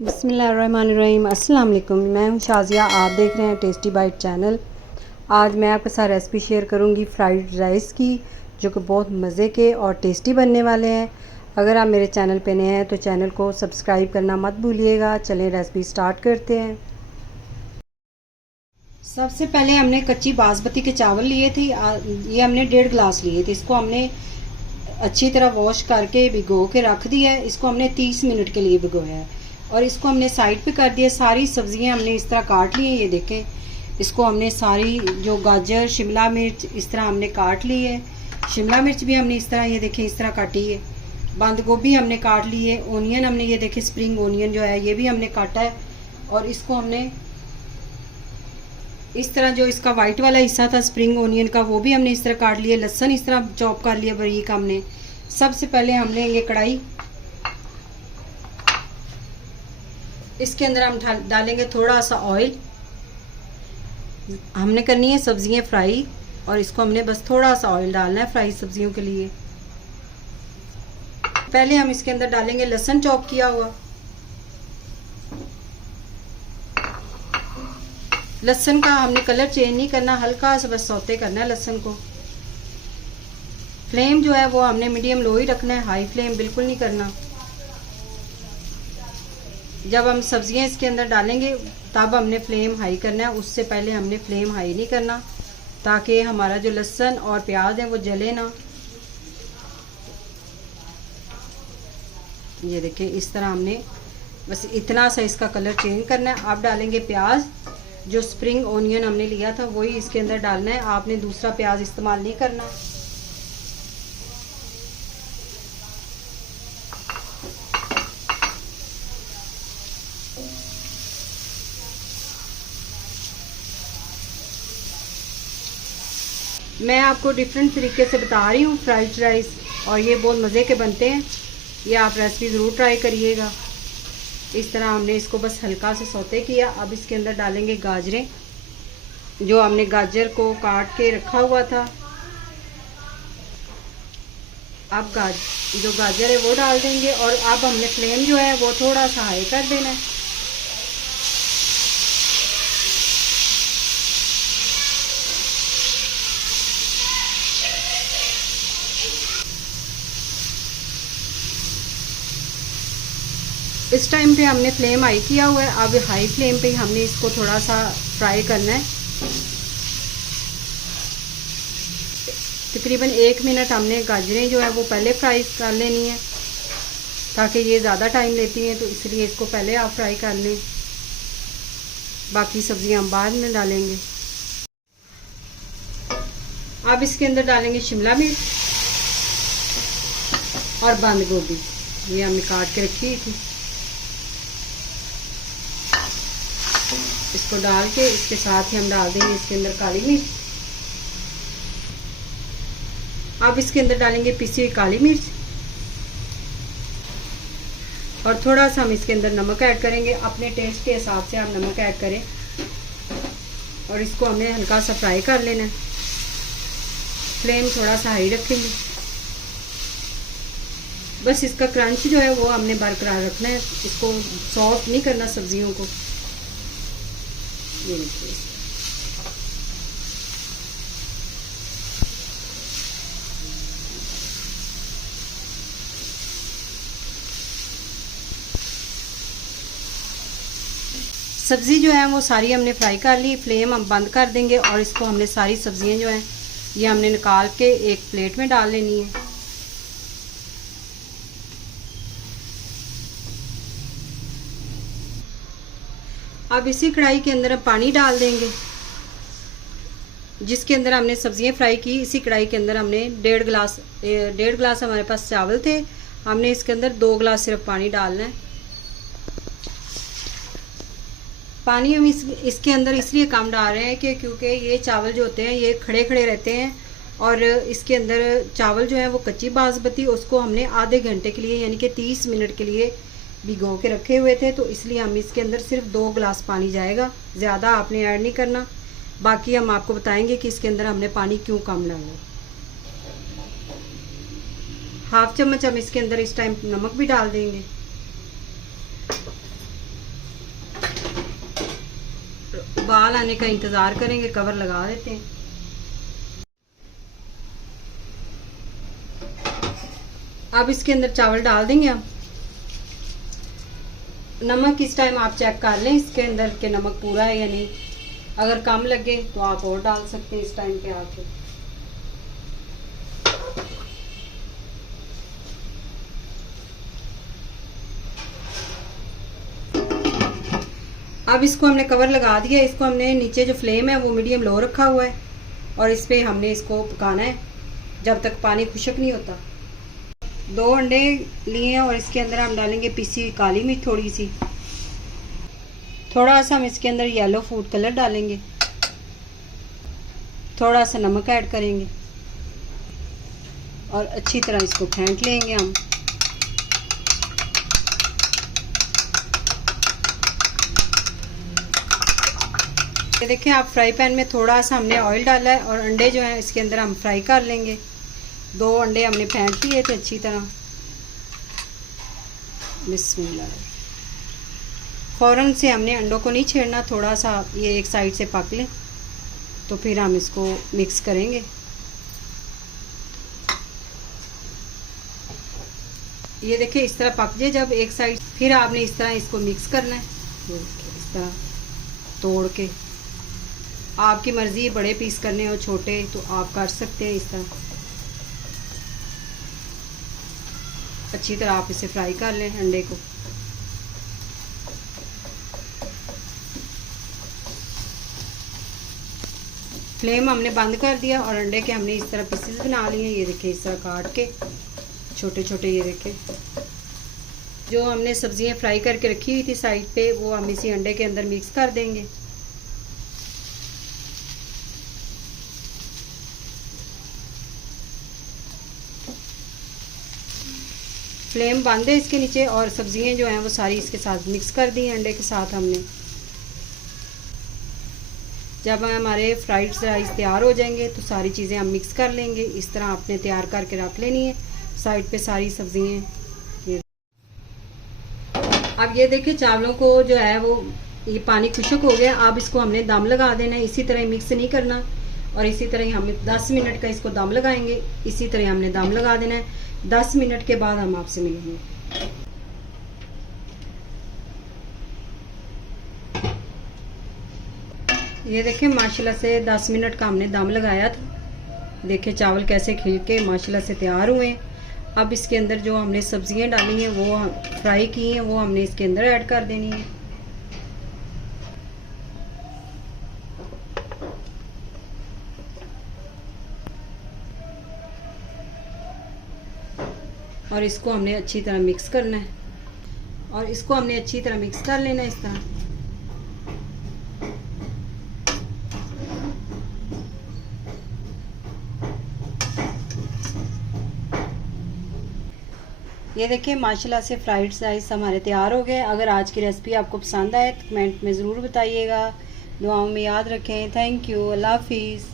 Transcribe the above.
बिस्मिल्लाहिर्रहमानिर्रहीम। अस्सलाम वालेकुम। मैं हूं शाज़िया, आप देख रहे हैं टेस्टी बाइट चैनल। आज मैं आपके साथ रेसिपी शेयर करूंगी फ्राइड राइस की, जो कि बहुत मज़े के और टेस्टी बनने वाले हैं। अगर आप मेरे चैनल पे नए हैं तो चैनल को सब्सक्राइब करना मत भूलिएगा। चलें रेसिपी स्टार्ट करते हैं। सबसे पहले हमने कच्ची बासमती के चावल लिए थे। ये हमने 1.5 गिलास लिए थे। इसको हमने अच्छी तरह वॉश करके भिगो के रख दिया है। इसको हमने 30 मिनट के लिए भिगोया है और इसको हमने साइड पे कर दिया। सारी सब्जियां हमने इस तरह काट ली है। ये देखें, इसको हमने सारी जो गाजर, शिमला मिर्च इस तरह हमने काट ली है। शिमला मिर्च भी हमने इस तरह, ये देखें, इस तरह काटी है। बंद गोभी हमने काट ली है। ओनियन हमने, ये देखें, स्प्रिंग ओनियन जो है ये भी हमने काटा है और इसको हमने इस तरह, जो इसका वाइट वाला हिस्सा था स्प्रिंग ओनियन का, वो भी हमने इस तरह काट लिया। लहसुन इस तरह चॉप कर लिया बारीक हमने। सबसे पहले हम लेंगे कढ़ाई। इसके अंदर हम डालेंगे थोड़ा सा ऑयल। हमने करनी है सब्जियां फ्राई और इसको हमने बस थोड़ा सा ऑयल डालना है फ्राई सब्जियों के लिए। पहले हम इसके अंदर डालेंगे लहसुन चॉप किया हुआ। लहसुन का हमने कलर चेंज नहीं करना, हल्का सा बस सौते करना है लहसुन को। फ्लेम जो है वो हमने मीडियम लो ही रखना है, हाई फ्लेम बिल्कुल नहीं करना। जब हम सब्जियां इसके अंदर डालेंगे तब हमने फ्लेम हाई करना है, उससे पहले हमने फ्लेम हाई नहीं करना, ताकि हमारा जो लहसुन और प्याज है वो जले ना। ये देखिए, इस तरह हमने बस इतना सा इसका कलर चेंज करना है। अब डालेंगे प्याज। जो स्प्रिंग ओनियन हमने लिया था वही इसके अंदर डालना है, आपने दूसरा प्याज इस्तेमाल नहीं करना। मैं आपको डिफरेंट तरीके से बता रही हूँ फ्राइड राइस, और ये बहुत मज़े के बनते हैं। ये आप रेसिपी ज़रूर ट्राई करिएगा। इस तरह हमने इसको बस हल्का से सौते किया। अब इसके अंदर डालेंगे गाजरें, जो हमने गाजर को काट के रखा हुआ था। अब जो गाजर है वो डाल देंगे और अब हमने फ्लेम जो है वो थोड़ा सा हाई कर देना है। इस टाइम पे हमने फ्लेम हाई किया हुआ है। अब हाई फ्लेम पे हमने इसको थोड़ा सा फ्राई करना है। तकरीबन 1 मिनट हमने गाजरें जो है वो पहले फ्राई कर लेनी है, ताकि ये ज़्यादा टाइम लेती हैं, तो इसलिए इसको पहले आप फ्राई कर लें। बाकी सब्जियां हम बाद में डालेंगे। अब इसके अंदर डालेंगे शिमला मिर्च और बंद गोभी, ये हमने काट के रखी थी। इसको डाल के इसके साथ ही हम डाल देंगे इसके अंदर काली मिर्च। अब इसके अंदर डालेंगे पिसी हुई काली मिर्च और थोड़ा सा हम इसके अंदर नमक ऐड करेंगे। अपने टेस्ट के हिसाब से आप नमक ऐड करें और इसको हमने हल्का सा फ्राई कर लेना है। फ्लेम थोड़ा सा हाई रखेंगे। बस इसका क्रंच जो है वो हमने बरकरार रखना है, इसको सॉफ्ट नहीं करना सब्जियों को। ये देखिए, सब्जी जो है वो सारी हमने फ्राई कर ली। फ्लेम हम बंद कर देंगे और इसको हमने सारी सब्जियां जो हैं ये हमने निकाल के एक प्लेट में डाल लेनी है। अब इसी कढ़ाई के अंदर हम पानी डाल देंगे जिसके अंदर हमने सब्जियां फ्राई की। इसी कढ़ाई के अंदर हमने 1.5 गिलास हमारे पास चावल थे, हमने इसके अंदर 2 गिलास सिर्फ पानी डालना है। पानी हम इसके अंदर इसलिए कम डाल रहे हैं कि क्योंकि ये चावल जो होते हैं ये खड़े खड़े रहते हैं और इसके अंदर चावल जो है वो कच्ची बासमती, उसको हमने आधे घंटे के लिए यानी कि 30 मिनट के लिए भिगो के रखे हुए थे, तो इसलिए हम इसके अंदर सिर्फ 2 गिलास पानी जाएगा, ज़्यादा आपने ऐड नहीं करना। बाकी हम आपको बताएंगे कि इसके अंदर हमने पानी क्यों कम डाला। हाफ चम्मच हम इसके अंदर इस टाइम नमक भी डाल देंगे। उबाल आने का इंतज़ार करेंगे। कवर लगा देते हैं। अब इसके अंदर चावल डाल देंगे हम। नमक इस टाइम आप चेक कर लें इसके अंदर के नमक पूरा है या नहीं। अगर कम लगे तो आप और डाल सकते हैं इस टाइम पे आके। अब इसको हमने कवर लगा दिया। इसको हमने नीचे जो फ्लेम है वो मीडियम लो रखा हुआ है और इस पे हमने इसको पकाना है जब तक पानी खुश्क नहीं होता। 2 अंडे लिए हैं और इसके अंदर हम डालेंगे पीसी काली मिर्च थोड़ी सी। थोड़ा सा हम इसके अंदर येलो फूड कलर डालेंगे। थोड़ा सा नमक ऐड करेंगे और अच्छी तरह इसको फेंट लेंगे हम। ये देखिए आप फ्राई पैन में थोड़ा सा हमने ऑयल डाला है और अंडे जो हैं इसके अंदर हम फ्राई कर लेंगे। 2 अंडे हमने फेंट लिए थे अच्छी तरह। बिस्मिल्लाह। फ़ौरन से हमने अंडों को नहीं छेड़ना, थोड़ा सा ये एक साइड से पक लें तो फिर हम इसको मिक्स करेंगे। ये देखिए इस तरह पक जाए जब एक साइड, फिर आपने इस तरह इसको मिक्स करना है। इस तरह तोड़ के, आपकी मर्ज़ी बड़े पीस करने हो छोटे तो आप कर सकते हैं। इस तरह अच्छी तरह आप इसे फ्राई कर लें अंडे को। फ्लेम हमने बंद कर दिया और अंडे के हमने इस तरह पीसेस बना लिए। ये देखिए इस तरह काट के छोटे छोटे। ये देखिए जो हमने सब्जियां फ्राई करके रखी हुई थी साइड पे, वो हम इसी अंडे के अंदर मिक्स कर देंगे। फ्लेम बंद है इसके नीचे और सब्जियां जो हैं वो सारी इसके साथ मिक्स कर दी हैं अंडे के साथ हमने। जब हमारे फ्राइड राइस तैयार हो जाएंगे तो सारी चीज़ें हम मिक्स कर लेंगे। इस तरह आपने तैयार करके रख लेनी है साइड पे सारी सब्जियां। अब ये देखिए चावलों को जो है वो ये पानी खुश्क हो गया। अब इसको हमने दम लगा देना है। इसी तरह मिक्स नहीं करना और इसी तरह हम 10 मिनट का इसको दम लगाएंगे। इसी तरह हमने दम लगा देना है। 10 मिनट के बाद हम आपसे मिलेंगे। ये देखिए माशाल्लाह से 10 मिनट का हमने दम लगाया था। देखिए चावल कैसे खिल के माशाल्लाह से तैयार हुए हैं। अब इसके अंदर जो हमने सब्जियां डाली हैं वो फ्राई की हैं वो हमने इसके अंदर ऐड कर देनी है। और इसको हमने अच्छी तरह मिक्स करना है और इसको हमने अच्छी तरह मिक्स कर लेना है इस तरह। ये देखिए माशाल्लाह से फ्राइड राइस हमारे तैयार हो गए। अगर आज की रेसिपी आपको पसंद आए तो कमेंट में ज़रूर बताइएगा। दुआओं में याद रखें। Thank you. अल्लाह हाफिज़।